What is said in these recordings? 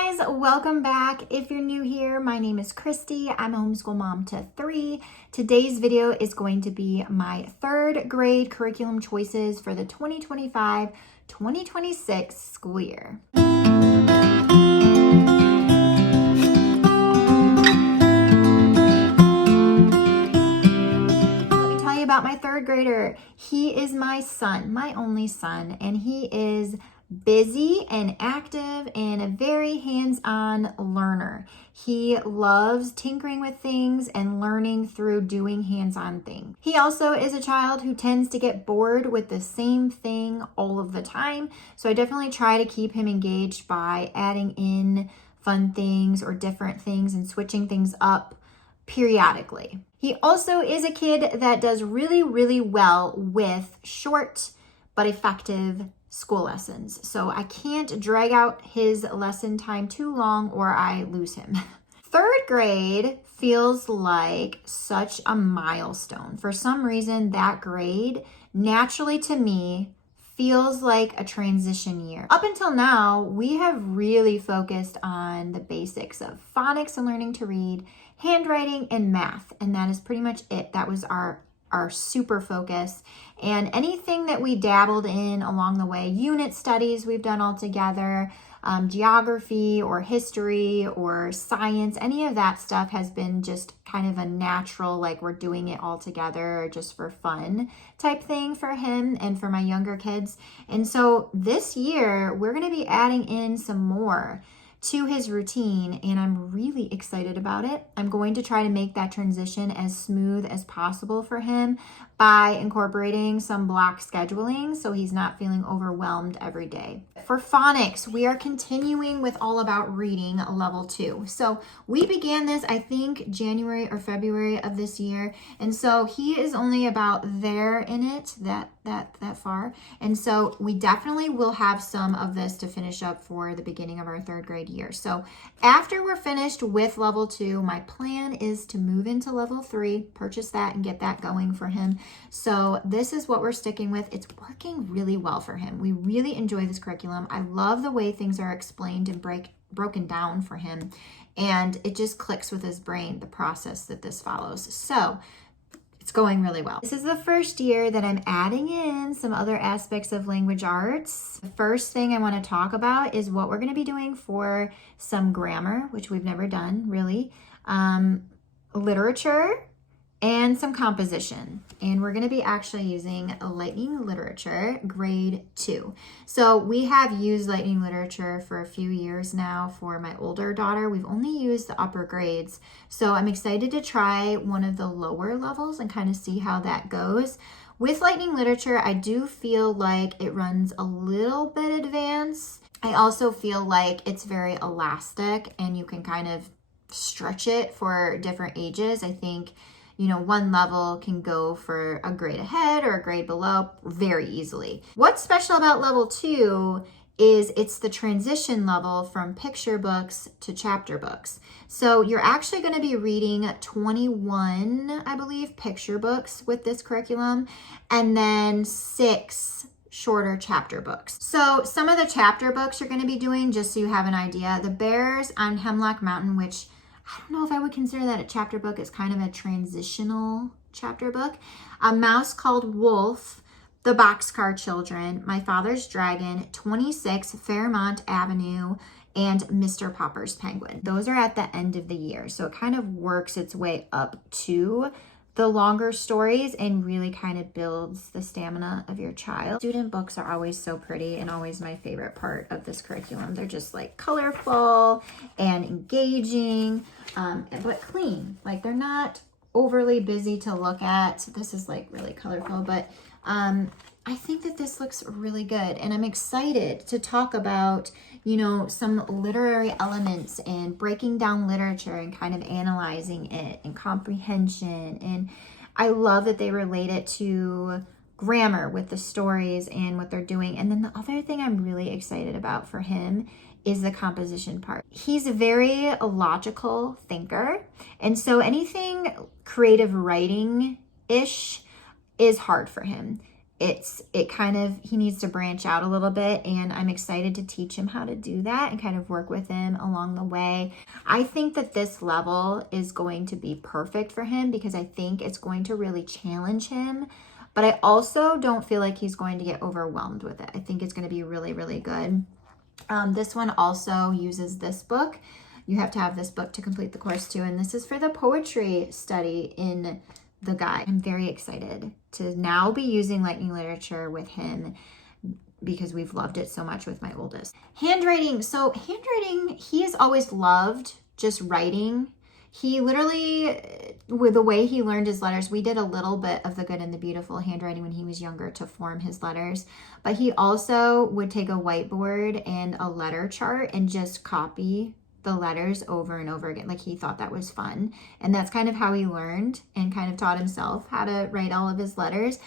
Hey guys, welcome back. If you're new here, my name is Christy. I'm a homeschool mom to 3. Today's video is going to be my 3rd grade curriculum choices for the 2025-2026 school year. Let me tell you about my 3rd grader. He is my son, my only son, and he is busy and active and a very hands-on learner. He loves tinkering with things and learning through doing hands-on things. He also is a child who tends to get bored with the same thing all of the time. So I definitely try to keep him engaged by adding in fun things or different things and switching things up periodically. He also is a kid that does really well with short but effective school lessons. So I can't drag out his lesson time too long or I lose him. 3rd grade feels like such a milestone. For some reason, that grade naturally to me feels like a transition year. Up until now, we have really focused on the basics of phonics and learning to read, handwriting, and math. And that is pretty much it. That was our super focus, and anything that we dabbled in along the way, unit studies we've done all together, geography or history or science, any of that stuff has been just kind of a natural, like we're doing it all together just for fun type thing for him and for my younger kids. And so this year we're going to be adding in some more to his routine, and I'm really excited about it. I'm going to try to make that transition as smooth as possible for him by incorporating some block scheduling so he's not feeling overwhelmed every day. For phonics, we are continuing with All About Reading level 2. So we began this, I think, January or February of this year, and so he is only about there in it, that far. And so we definitely will have some of this to finish up for the beginning of our 3rd grade year. So after we're finished with level 2, my plan is to move into level 3, purchase that and get that going for him. So this is what we're sticking with. It's working really well for him. We really enjoy this curriculum. I love the way things are explained and broken down for him. And it just clicks with his brain, the process that this follows. So it's going really well. This is the first year that I'm adding in some other aspects of language arts. The first thing I want to talk about is what we're going to be doing for some grammar, which we've never done really, literature, and some composition. And we're going to be actually using a Lightning Literature grade 2. So we have used Lightning Literature for a few years now for my older daughter. We've only used the upper grades. So I'm excited to try one of the lower levels and kind of see how that goes. With Lightning Literature, I do feel like it runs a little bit advanced. I also feel like it's very elastic and you can kind of stretch it for different ages. I think one level can go for a grade ahead or a grade below very easily. What's special about level 2 is it's the transition level from picture books to chapter books. So you're actually going to be reading 21, I believe, picture books with this curriculum, and then 6 shorter chapter books. So some of the chapter books you're going to be doing, just so you have an idea, The Bears on Hemlock Mountain, which I don't know if I would consider that a chapter book. It's kind of a transitional chapter book. A Mouse Called Wolf, The Boxcar Children, My Father's Dragon, 26 Fairmont Avenue, and Mr. Popper's Penguin. Those are at the end of the year. So it kind of works its way up to the longer stories and really kind of builds the stamina of your child. Student books are always so pretty and always my favorite part of this curriculum. They're just like colorful and engaging, but clean. Like they're not overly busy to look at. This is like really colorful, but I think that this looks really good, and I'm excited to talk about, some literary elements and breaking down literature and kind of analyzing it and comprehension. And I love that they relate it to grammar with the stories and what they're doing. And then the other thing I'm really excited about for him is the composition part. He's a very logical thinker, and so anything creative writing-ish is hard for him. he needs to branch out a little bit, and I'm excited to teach him how to do that and kind of work with him along the way. I think that this level is going to be perfect for him because I think it's going to really challenge him, but I also don't feel like he's going to get overwhelmed with it. I think it's going to be really, really good. This one also uses this book. You have to have this book to complete the course too, and this is for the poetry study in the guide. I'm very excited to now be using Lightning Literature with him because we've loved it so much with my oldest. Handwriting. So handwriting, he has always loved just writing. He literally, with the way he learned his letters, we did a little bit of the Good and the Beautiful handwriting when he was younger to form his letters, but he also would take a whiteboard and a letter chart and just copy the letters over and over again. Like, he thought that was fun. And that's kind of how he learned and kind of taught himself how to write all of his letters.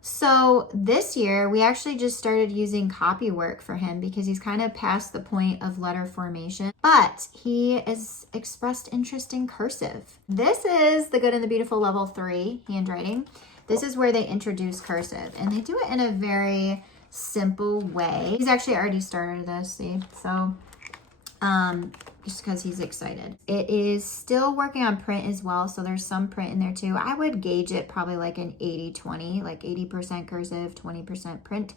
So this year we actually just started using copy work for him because he's kind of past the point of letter formation, but he has expressed interest in cursive. This is the Good and the Beautiful level 3 handwriting. This is where they introduce cursive, and they do it in a very simple way. He's actually already started this, see? So just because he's excited. It is still working on print as well, so there's some print in there too. I would gauge it probably like an 80-20, like 80% cursive, 20% print.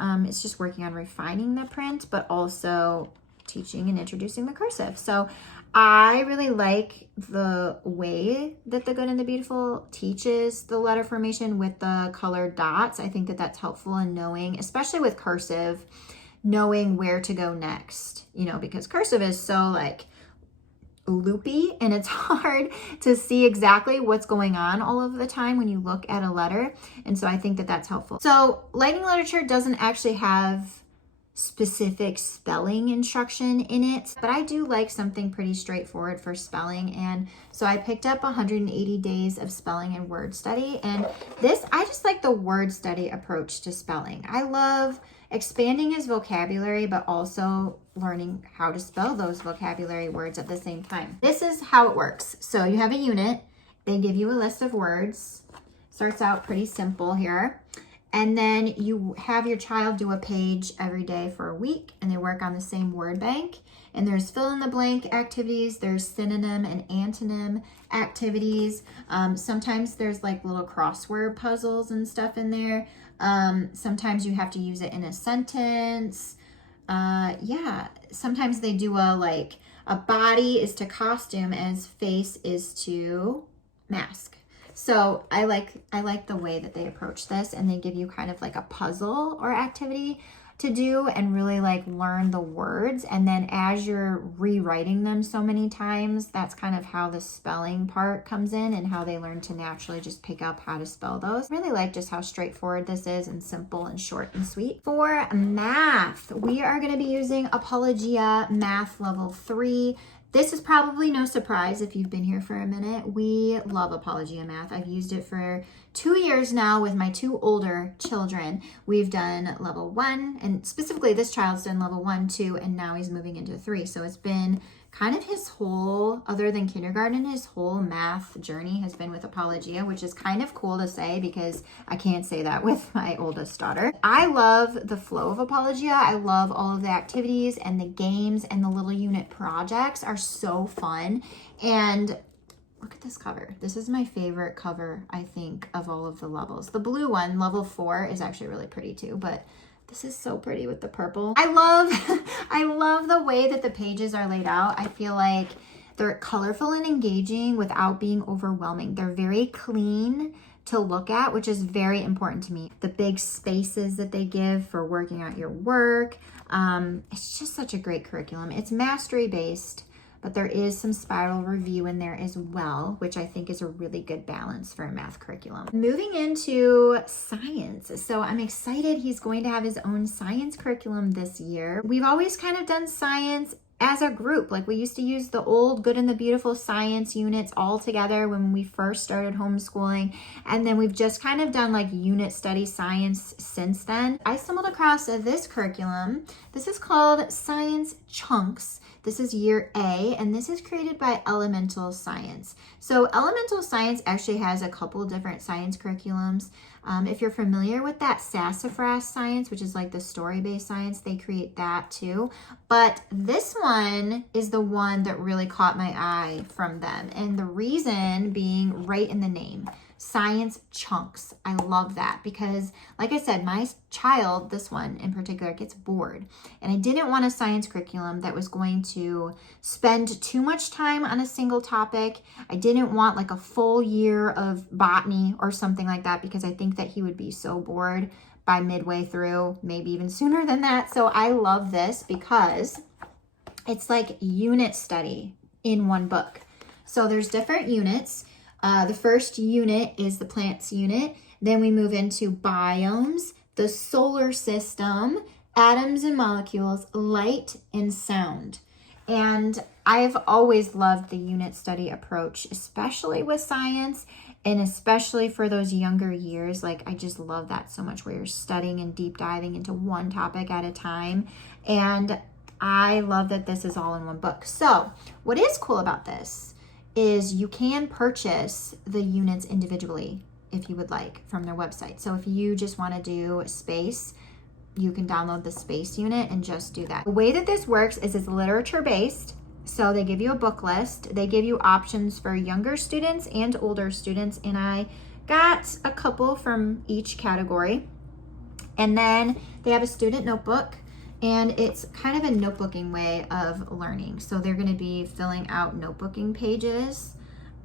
It's just working on refining the print, but also teaching and introducing the cursive. So I really like the way that the Good and the Beautiful teaches the letter formation with the colored dots. I think that that's helpful in knowing, especially with cursive, knowing where to go next, you know, because cursive is so like loopy and it's hard to see exactly what's going on all of the time when you look at a letter. And so I think that that's helpful. So Lightning Literature doesn't actually have specific spelling instruction in it, but I do like something pretty straightforward for spelling. And so I picked up 180 Days of Spelling and Word Study. And this, I just like the word study approach to spelling. I love expanding his vocabulary, but also learning how to spell those vocabulary words at the same time. This is how it works. So you have a unit, they give you a list of words, starts out pretty simple here. And then you have your child do a page every day for a week, and they work on the same word bank. And there's fill in the blank activities, there's synonym and antonym activities. Sometimes there's like little crossword puzzles and stuff in there. Sometimes you have to use it in a sentence. Sometimes they do a body is to costume as face is to mask. So I like the way that they approach this, and they give you kind of like a puzzle or activity to do and really like learn the words. And then as you're rewriting them so many times, that's kind of how the spelling part comes in and how they learn to naturally just pick up how to spell those. I really like just how straightforward this is and simple and short and sweet. For math, we are going to be using Apologia Math Level 3. This is probably no surprise if you've been here for a minute. We love Apologia Math. I've used it for 2 years now with my 2 older children. We've done level 1, and specifically this child's done level 1, 2, and now he's moving into 3. So it's been kind of his whole, other than kindergarten, his whole math journey has been with Apologia, which is kind of cool to say because I can't say that with my oldest daughter. I love the flow of Apologia. I love all of the activities and the games, and the little unit projects are so fun. And look at this cover. This is my favorite cover, I think, of all of the levels. The blue one, level 4, is actually really pretty too, but this is so pretty with the purple. I love the way that the pages are laid out. I feel like they're colorful and engaging without being overwhelming. They're very clean to look at, which is very important to me. The big spaces that they give for working out your work. It's just such a great curriculum. It's mastery based, but there is some spiral review in there as well, which I think is a really good balance for a math curriculum. Moving into science. So I'm excited he's going to have his own science curriculum this year. We've always kind of done science as a group. Like, we used to use the old Good and the Beautiful science units all together when we first started homeschooling. And then we've just kind of done like unit study science since then. I stumbled across this curriculum. This is called Science Chunks. This is year A, and this is created by Elemental Science. So Elemental Science actually has a couple different science curriculums. If you're familiar with that Sassafras science, which is like the story-based science, they create that too. But this one is the one that really caught my eye from them. And the reason being right in the name, Science Chunks. I love that because, like I said, my child, this one in particular, gets bored. And I didn't want a science curriculum that was going to spend too much time on a single topic. I didn't want like a full year of botany or something like that because I think that he would be so bored by midway through, maybe even sooner than that. So I love this because it's like unit study in one book. So there's different units. The first unit is the plants unit. Then we move into biomes, the solar system, atoms and molecules, light and sound. And I've always loved the unit study approach, especially with science and especially for those younger years. Like, I just love that so much where you're studying and deep diving into one topic at a time. And I love that this is all in one book. So what is cool about this is you can purchase the units individually if you would like from their website. So if you just want to do space, you can download the space unit and just do that. The way that this works is it's literature based. So they give you a book list. They give you options for younger students and older students. And I got a couple from each category. And then they have a student notebook. And it's kind of a notebooking way of learning. So they're going to be filling out notebooking pages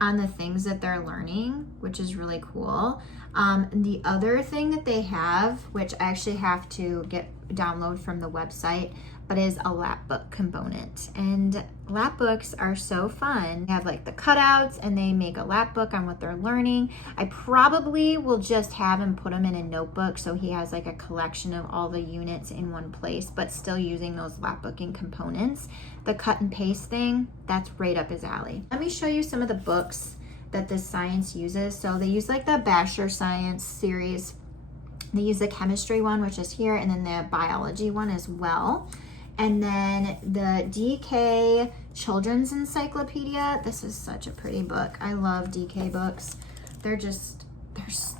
on the things that they're learning, which is really cool. The other thing that they have, which I actually have to download from the website, but is a lap book component. And lap books are so fun. They have like the cutouts and they make a lap book on what they're learning. I probably will just have him put them in a notebook so he has like a collection of all the units in one place, but still using those lap booking components. The cut and paste thing, that's right up his alley. Let me show you some of the books that this science uses. So they use like the Basher Science series. They use the chemistry one, which is here, and then the biology one as well. And then the DK Children's Encyclopedia. This is such a pretty book. I love DK books. They're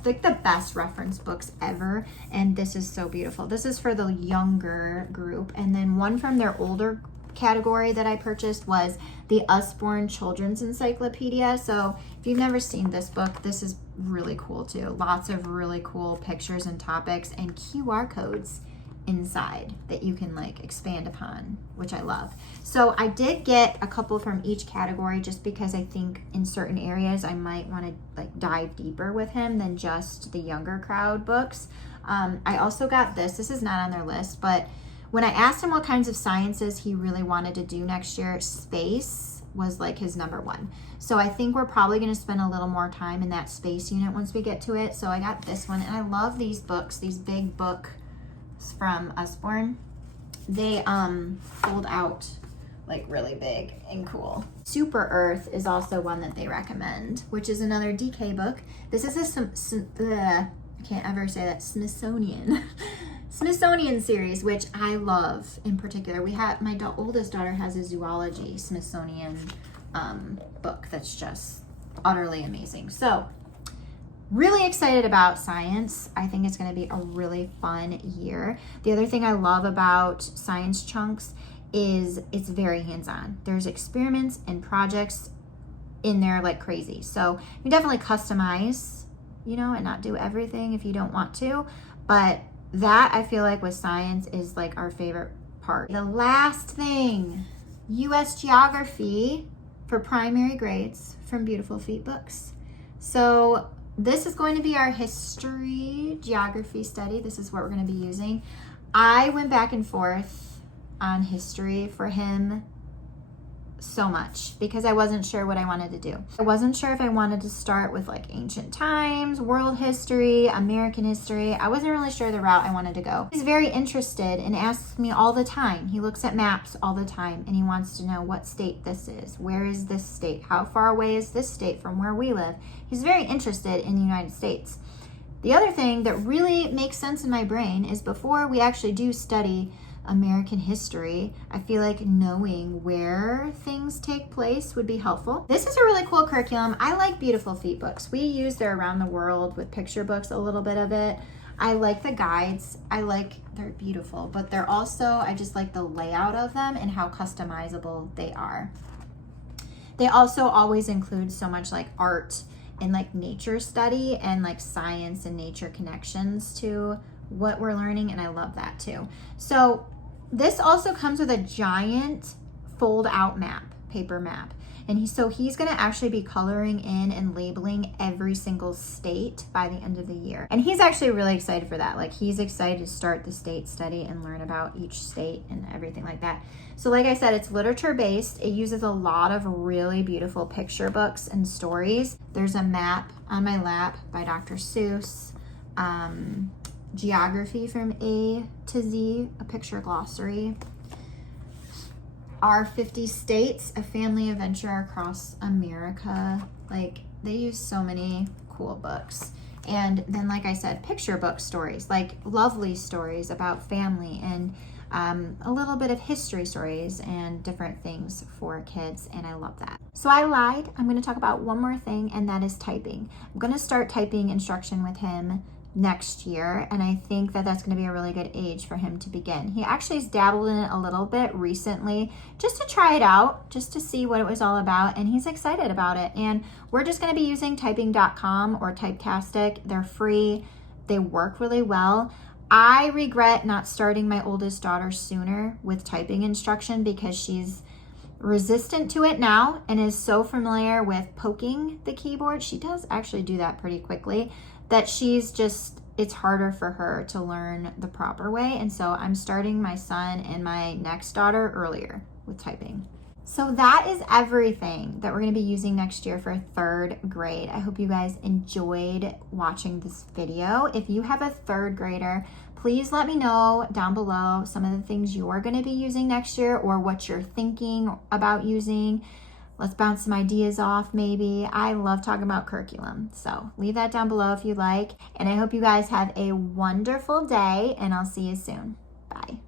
like the best reference books ever. And this is so beautiful. This is for the younger group. And then one from their older category that I purchased was the Usborne Children's Encyclopedia. So if you've never seen this book, this is really cool too. Lots of really cool pictures and topics and QR codes inside that you can like expand upon, which I love. So I did get a couple from each category just because I think in certain areas I might want to like dive deeper with him than just the younger crowd books. I also got this is not on their list, but when I asked him what kinds of sciences he really wanted to do next year, space was like his number one. So I think we're probably going to spend a little more time in that space unit once we get to it. So I got this one, and I love these books, these big books from Usborne. They fold out like really big and cool. Super Earth is also one that they recommend, which is another DK book. This is I can't ever say that, Smithsonian series, which I love in particular. We have, my oldest daughter has a zoology Smithsonian book that's just utterly amazing. So really excited about science. I think it's going to be a really fun year. The other thing I love about Science Chunks is it's very hands-on. There's experiments and projects in there like crazy. So you definitely customize, and not do everything if you don't want to. But that, I feel like with science, is like our favorite part. The last thing, U.S. Geography for primary grades from Beautiful Feet Books. So this is going to be our history geography study. This is what we're going to be using. I went back and forth on history for him so much because I wasn't sure what I wanted to do. I wasn't sure if I wanted to start with like ancient times, world history, American history. I wasn't really sure the route I wanted to go. He's very interested and asks me all the time. He looks at maps all the time and he wants to know what state this is. Where is this state? How far away is this state from where we live? He's very interested in the United States. The other thing that really makes sense in my brain is before we actually do study American history, I feel like knowing where things take place would be helpful. This is a really cool curriculum. I like Beautiful Feet books. We use their Around the World with picture books, a little bit of it. I like the guides. They're beautiful, but they're also, I just like the layout of them and how customizable they are. They also always include so much like art and like nature study and like science and nature connections to what we're learning, and I love that too. So this also comes with a giant fold out map, paper map. And he's going to actually be coloring in and labeling every single state by the end of the year. And he's actually really excited for that. Like, he's excited to start the state study and learn about each state and everything like that. So like I said, it's literature based. It uses a lot of really beautiful picture books and stories. There's a map on my lap by Dr. Seuss, geography from A to Z, a picture glossary. Our 50 States, a family adventure across America. Like, they use so many cool books. And then, like I said, picture book stories, like lovely stories about family and a little bit of history stories and different things for kids. And I love that. So I lied. I'm going to talk about one more thing, and that is typing. I'm going to start typing instruction with him next year, and I think that that's going to be a really good age for him to begin. He actually has dabbled in it a little bit recently just to try it out, just to see what it was all about, and he's excited about it. And we're just going to be using typing.com or Typecastic. They're free. They work really well. I regret not starting my oldest daughter sooner with typing instruction because she's resistant to it now and is so familiar with poking the keyboard. She does actually do that pretty quickly, that it's harder for her to learn the proper way. And so I'm starting my son and my next daughter earlier with typing. So that is everything that we're going to be using next year for third grade. I hope you guys enjoyed watching this video. If you have a third grader, please let me know down below some of the things you're going to be using next year or what you're thinking about using. Let's bounce some ideas off maybe. I love talking about curriculum. So leave that down below if you like. And I hope you guys have a wonderful day, and I'll see you soon. Bye.